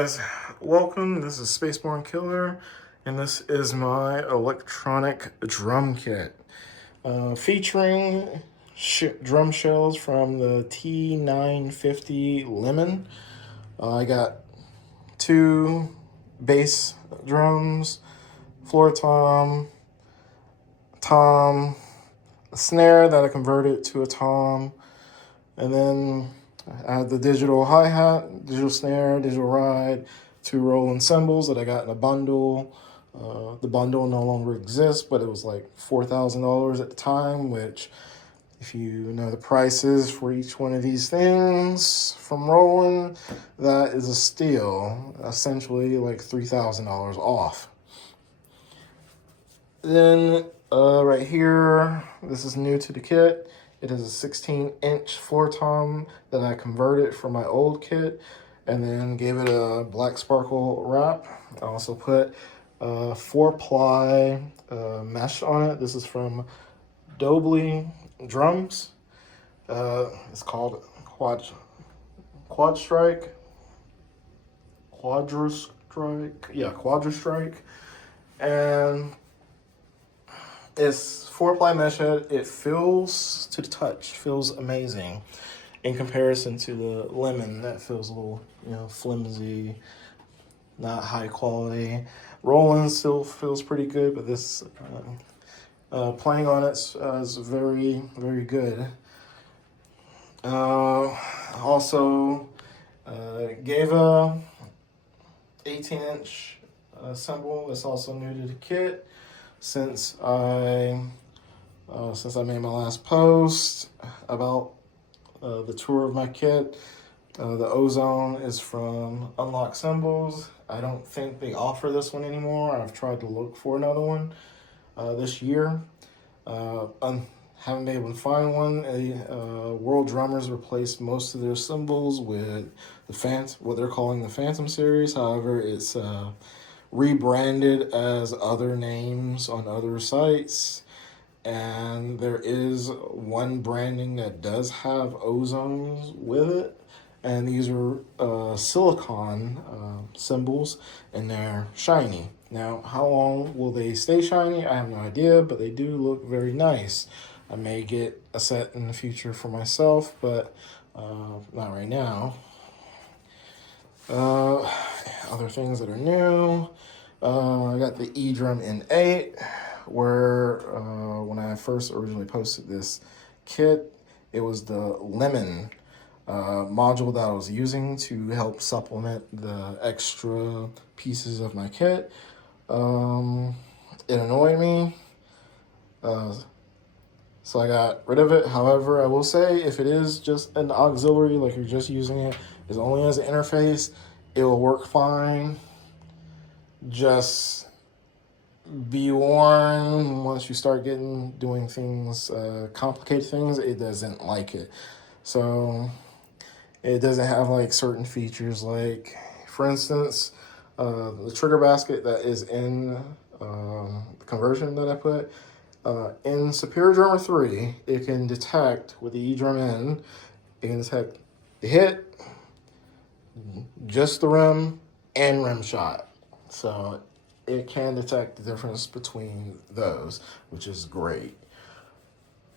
guys, welcome. This is Spaceborne Killer, and this is my electronic drum kit featuring drum shells from the T950 Lemon. I got two bass drums, floor tom, a snare that I converted to a tom, and then I had the digital hi-hat, digital snare, digital ride, two Roland cymbals that I got in a bundle. The bundle no longer exists, but it was like $4,000 at the time, which, if you know the prices for each one of these things from Roland, that is a steal, essentially like $3,000 off. Then right here, this is new to the kit. It is a 16-inch floor tom that I converted from my old kit and then gave it a black sparkle wrap. I also put 4-ply mesh on it. This is from Dobley Drums. It's called Quadra Strike. And it's 4-ply mesh head. It feels, to the touch, feels amazing in comparison to the Lemon that feels a little, flimsy, not high quality. Roland still feels pretty good, but this playing on it is very, very good. Also gave a 18-inch cymbal that's also new to the kit. Since I made my last post about the tour of my kit, the Ozone is from Cymbals. I don't think they offer this one anymore. I've tried to look for another one this year. Haven't been able to find one. World Drummers replaced most of their cymbals with what they're calling the Phantom series. However, it's rebranded as other names on other sites, and there is one branding that does have ozones with it, and these are silicone cymbals, and they're shiny. Now, how long will they stay shiny? I have no idea, but they do look very nice. I may get a set in the future for myself, but not right now. Other things that are new. I got the edrum N8, where when I first originally posted this kit, it was the Lemon module that I was using to help supplement the extra pieces of my kit. It annoyed me, so I got rid of it. However, I will say, if it is just an auxiliary, like you're just using it as only as an interface, it will work fine. Just be warned, once you start doing things, complicated things, it doesn't like it. So it doesn't have like certain features, like, for instance, the trigger basket that is in the conversion that I put in Superior Drummer 3, it can detect with the E drum in, it can detect the hit, just the rim, and rim shot. So it can detect the difference between those, which is great.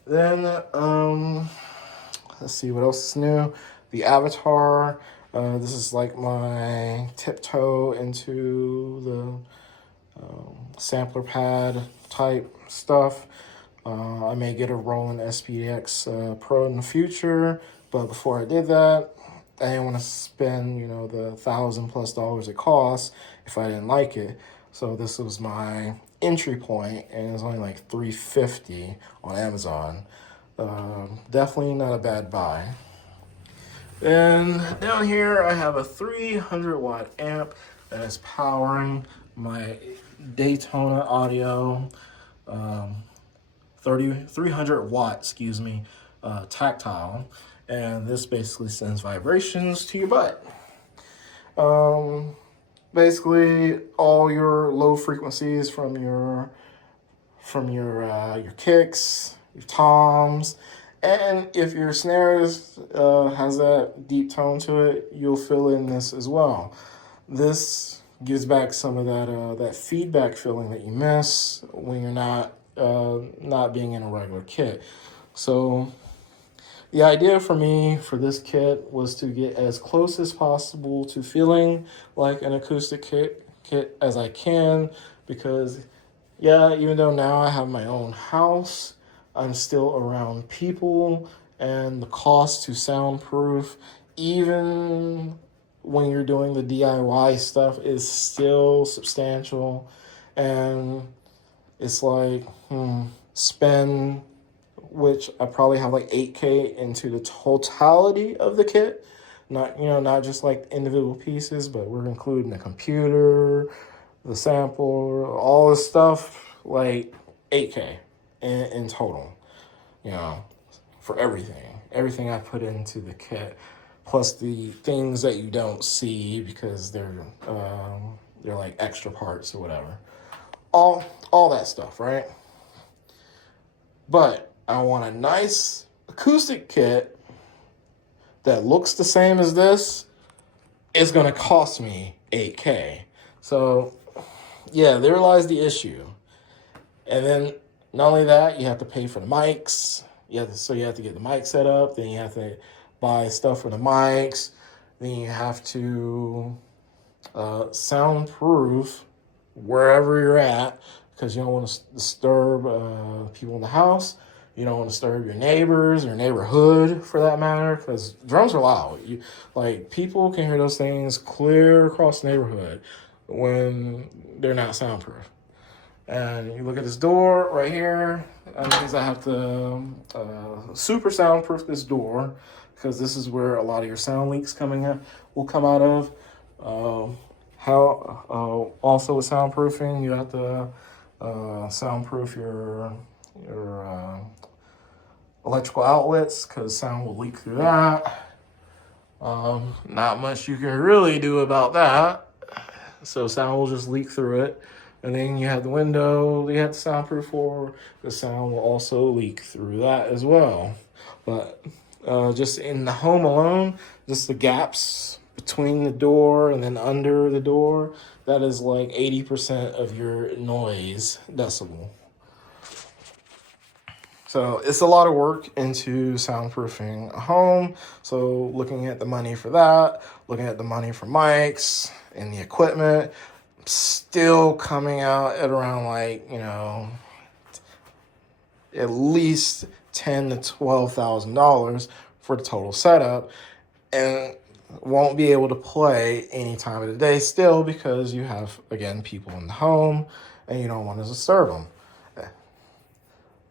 Then, let's see what else is new. The Avatar. This is like my tiptoe into the sampler pad type stuff. I may get a Roland SPX Pro in the future, but before I did that, I didn't want to spend, the $1,000+ it costs if I didn't like it. So this was my entry point, and it was only like $350 on Amazon. Definitely not a bad buy. And down here, I have a 300-watt amp that is powering my Daytona Audio 300-watt, Tactile. And this basically sends vibrations to your butt. Basically, all your low frequencies from your kicks, your toms, and if your snares has that deep tone to it, you'll fill in this as well. This gives back some of that feedback feeling that you miss when you're not being in a regular kit. So the idea for me for this kit was to get as close as possible to feeling like an acoustic kit as I can, because yeah, even though now I have my own house, I'm still around people, and the cost to soundproof, even when you're doing the DIY stuff, is still substantial. And it's like, spend, which I probably have like 8K into the totality of the kit. Not just like individual pieces, but we're including the computer, the sample, all this stuff, like 8K in total, for everything. Everything I put into the kit, plus the things that you don't see because they're like extra parts or whatever. All that stuff, right? But I want a nice acoustic kit that looks the same as this. It's going to cost me 8K. So, yeah, there lies the issue. And then not only that, you have to pay for the mics. You have to get the mic set up. Then you have to buy stuff for the mics. Then you have to soundproof wherever you're at, because you don't want to disturb people in the house. You don't want to disturb your neighbors or neighborhood, for that matter, because drums are loud. People can hear those things clear across the neighborhood when they're not soundproof. And you look at this door right here. That means I have to super soundproof this door, because this is where a lot of your sound leaks will come out of. Also with soundproofing, you have to soundproof your electrical outlets, because sound will leak through that. Not much you can really do about that. So sound will just leak through it. And then you have the window you have to soundproof for. The sound will also leak through that as well. But just in the home alone, just the gaps between the door and then under the door, that is like 80% of your noise decibel. So it's a lot of work into soundproofing a home. So looking at the money for that, looking at the money for mics and the equipment, still coming out at around at least $10,000 to $12,000 for the total setup, and won't be able to play any time of the day still, because you have, again, people in the home and you don't want to disturb them.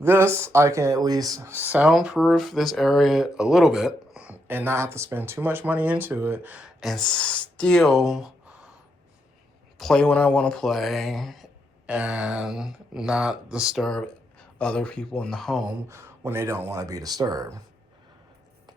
This, I can at least soundproof this area a little bit and not have to spend too much money into it, and still play when I want to play and not disturb other people in the home when they don't want to be disturbed.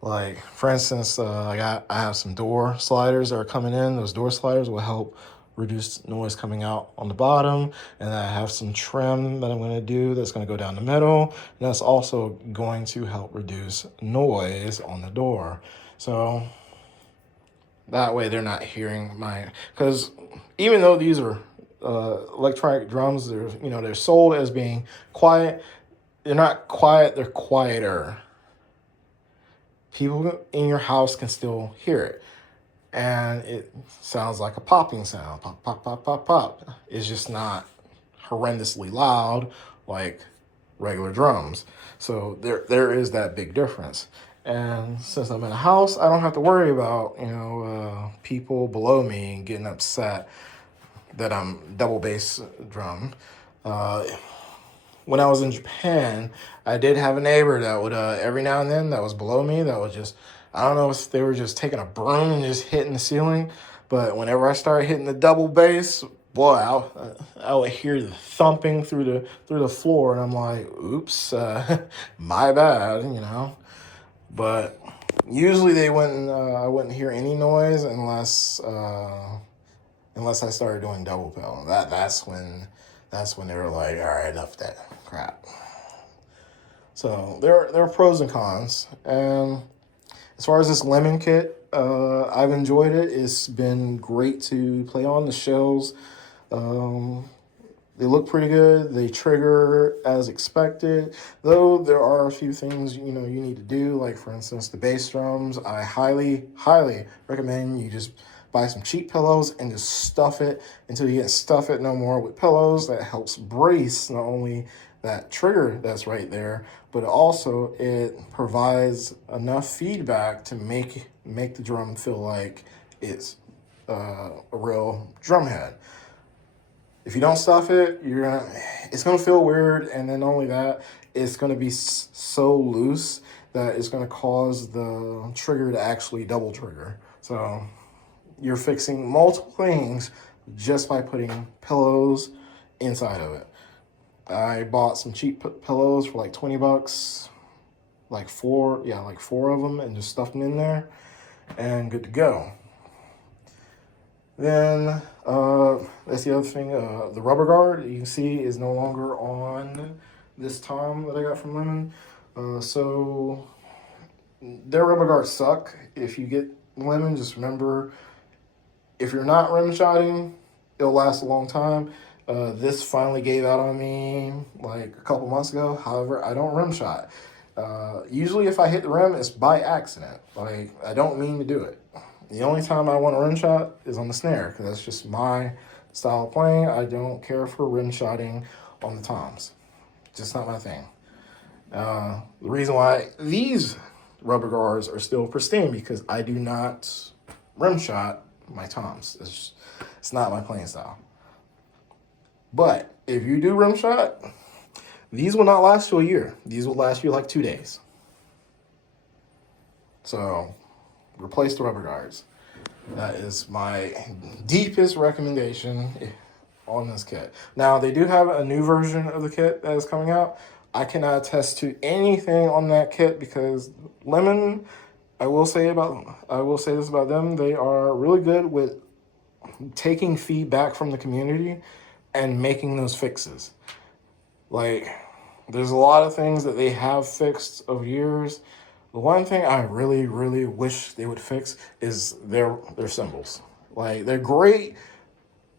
Like, for instance, I have some door sliders that are coming in. Those door sliders will help reduce noise coming out on the bottom. And I have some trim that I'm going to do that's going to go down the middle. And that's also going to help reduce noise on the door. So that way they're not hearing because even though these are electronic drums, they're sold as being quiet. They're not quiet, they're quieter. People in your house can still hear it. And it sounds like a popping sound. Pop, pop, pop, pop, pop. It's just not horrendously loud like regular drums. So there is that big difference. And since I'm in a house, I don't have to worry about, people below me getting upset that I'm double bass drum. When I was in Japan, I did have a neighbor that would, every now and then, that was below me, that would just, I don't know if they were just taking a broom and just hitting the ceiling, but whenever I started hitting the double bass, boy, I would hear the thumping through the floor, and I'm like, oops, my bad, But usually I wouldn't hear any noise unless I started doing double pedal. That's when they were like, all right, enough of that crap. So there are pros and cons. And as far as this lemon kit, I've enjoyed it. It's been great to play on. The shells, um, they look pretty good. They trigger as expected, though there are a few things you need to do. Like for instance, the bass drums. I highly recommend you just buy some cheap pillows and just stuff it until you can't stuff it no more with pillows. That helps brace not only that trigger that's right there, but also it provides enough feedback to make the drum feel like it's a real drum head. If you don't stuff it, it's gonna feel weird, and then not only that, it's gonna be so loose that it's gonna cause the trigger to actually double trigger. So you're fixing multiple things just by putting pillows inside of it. I bought some cheap pillows for like $20, like four of them, and just stuffed them in there, and good to go. Then that's the other thing. The rubber guard you can see is no longer on this tom that I got from Lemon. So their rubber guards suck. If you get Lemon, just remember, if you're not rim shotting, it'll last a long time. This finally gave out on me like a couple months ago. However, I don't rim shot. Usually if I hit the rim, it's by accident. Like, I don't mean to do it. The only time I want a rim shot is on the snare, because that's just my style of playing. I don't care for rim shotting on the toms. Just not my thing. The reason why these rubber guards are still pristine, because I do not rim shot my toms. It's not my playing style. But if you do rim shot, these will not last you a year. These will last you like 2 days. So replace the rubber guards. That is my deepest recommendation on this kit. Now, they do have a new version of the kit that is coming out. I cannot attest to anything on that kit because Lemon, I will say this about them, they are really good with taking feedback from the community and making those fixes. Like, there's a lot of things that they have fixed over years. The one thing I really, really wish they would fix is their cymbals. Like, they're great,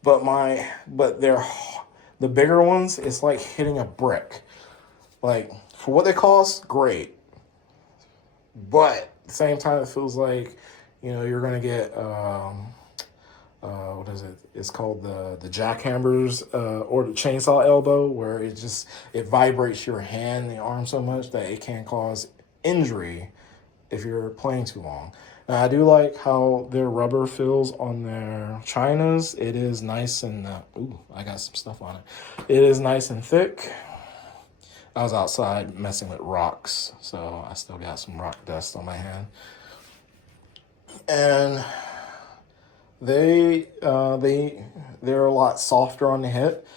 but they're the bigger ones, it's like hitting a brick. Like, for what they cost, great. But at the same time, it feels like, you're gonna get what is it? It's called the jackhammers or the chainsaw elbow, where it vibrates your hand, the arm so much that it can cause injury if you're playing too long. Now, I do like how their rubber feels on their chinas. It is nice and I got some stuff on it. It is nice and thick. I was outside messing with rocks, so I still got some rock dust on my hand. And they're a lot softer on the hit.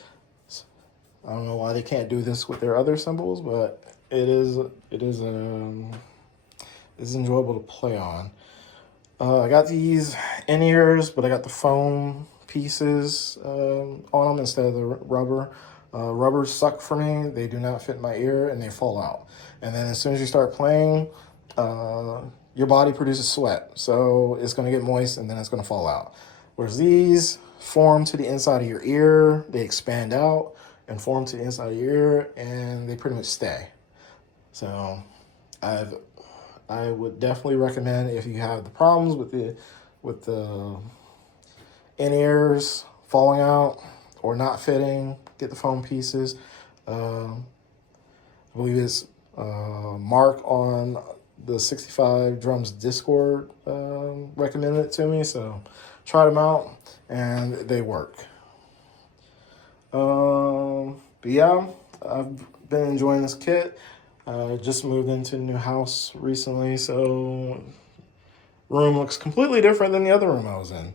I don't know why they can't do this with their other cymbals, but it is enjoyable to play on. I got these in-ears, but I got the foam pieces on them instead of the rubber. Rubbers suck for me. They do not fit in my ear, and they fall out. And then as soon as you start playing, your body produces sweat. So it's going to get moist, and then it's going to fall out. Whereas these form to the inside of your ear. They expand out and form to the inside of your ear, and they pretty much stay. So I would definitely recommend, if you have the problems with the in-ears falling out or not fitting, get the foam pieces. I believe it's Mark on the 65 Drums Discord recommended it to me, so tried them out and they work. But yeah, I've been enjoying this kit. Just moved into a new house recently, so room looks completely different than the other room I was in.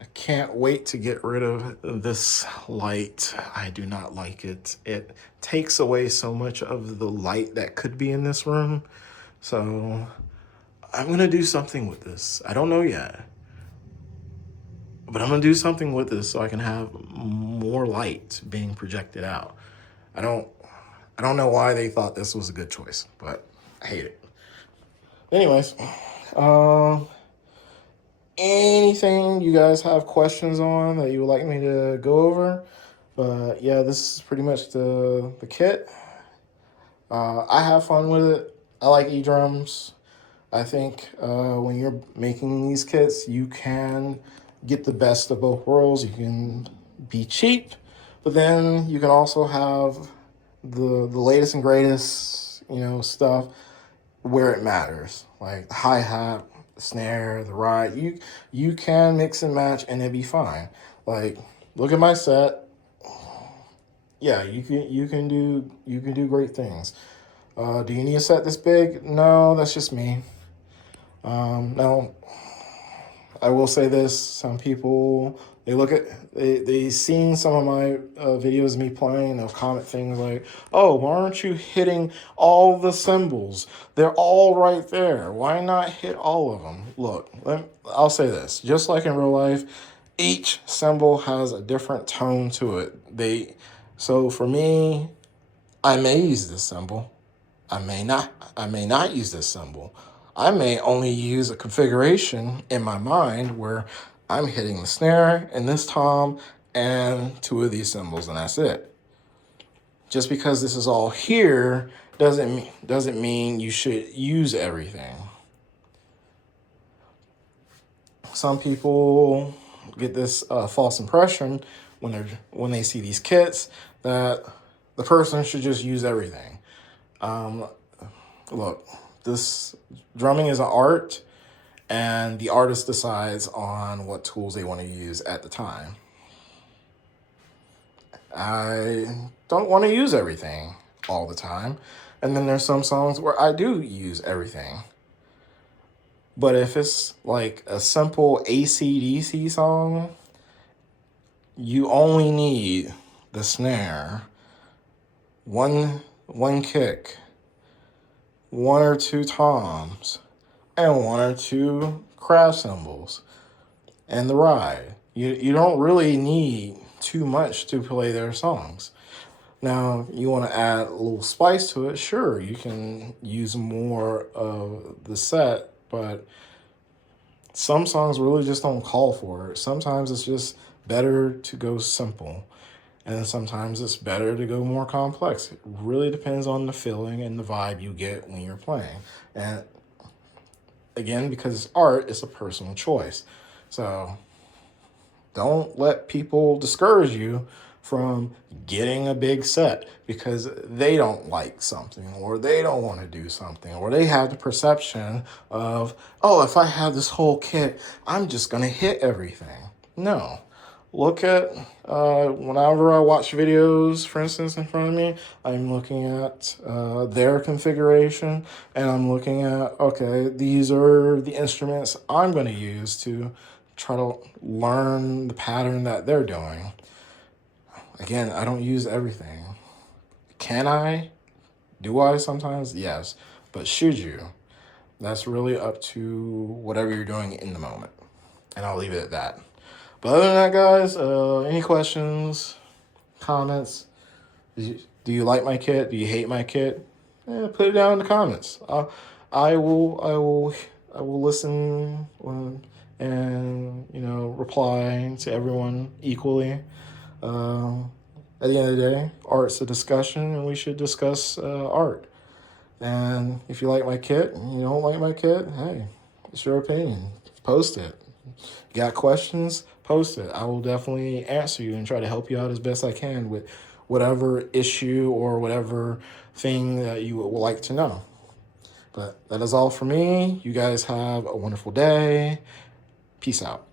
I can't wait to get rid of this light. I do not like it. It takes away so much of the light that could be in this room. So I'm going to do something with this. I don't know yet. But I'm going to do something with this so I can have more light being projected out. I don't know why they thought this was a good choice, but I hate it. Anyways, um, anything you guys have questions on that you would like me to go over? But yeah, this is pretty much the kit. I have fun with it. I like edrums. I think when you're making these kits, you can get the best of both worlds. You can be cheap, but then you can also have the latest and greatest, stuff where it matters, like the hi-hat, the snare, the ride. You can mix and match and it'd be fine. Like, look at my set. Yeah, you can do great things. Do you need a set this big? No, that's just me. Now, I will say this: some people they seen some of my videos of me playing. They'll comment things like, "Oh, why aren't you hitting all the cymbals? They're all right there. Why not hit all of them?" Look, I'll say this: just like in real life, each cymbal has a different tone to it. So for me, I may use this cymbal. I may not. I may not use this cymbal. I may only use a configuration in my mind where I'm hitting the snare and this tom and two of these cymbals, and that's it. Just because this is all here doesn't mean you should use everything. Some people get this false impression when they see these kits that the person should just use everything. Look, this drumming is an art, and the artist decides on what tools they want to use at the time. I don't want to use everything all the time, and then there's some songs where I do use everything. But if it's like a simple AC/DC song, you only need the snare, one kick, one or two toms, and one or two crash cymbals, and the ride. You don't really need too much to play their songs. Now, you want to add a little spice to it, sure, you can use more of the set, but some songs really just don't call for it. Sometimes it's just better to go simple, and sometimes it's better to go more complex. It really depends on the feeling and the vibe you get when you're playing. And again, because it's art, it's a personal choice. So don't let people discourage you from getting a big set because they don't like something or they don't want to do something or they have the perception of, oh, if I have this whole kit, I'm just going to hit everything. No. Look at, whenever I watch videos, for instance, in front of me, I'm looking at their configuration and I'm looking at, okay, these are the instruments I'm going to use to try to learn the pattern that they're doing. Again, I don't use everything. Can I? Do I sometimes? Yes. But should you? That's really up to whatever you're doing in the moment. And I'll leave it at that. But other than that, guys, any questions, comments? Do you like my kit? Do you hate my kit? Put it down in the comments. I will listen and reply to everyone equally. At the end of the day, art's a discussion, and we should discuss art. And if you like my kit and you don't like my kit, hey, it's your opinion. Post it. You got questions? Post it. I will definitely answer you and try to help you out as best I can with whatever issue or whatever thing that you would like to know. But that is all for me. You guys have a wonderful day. Peace out.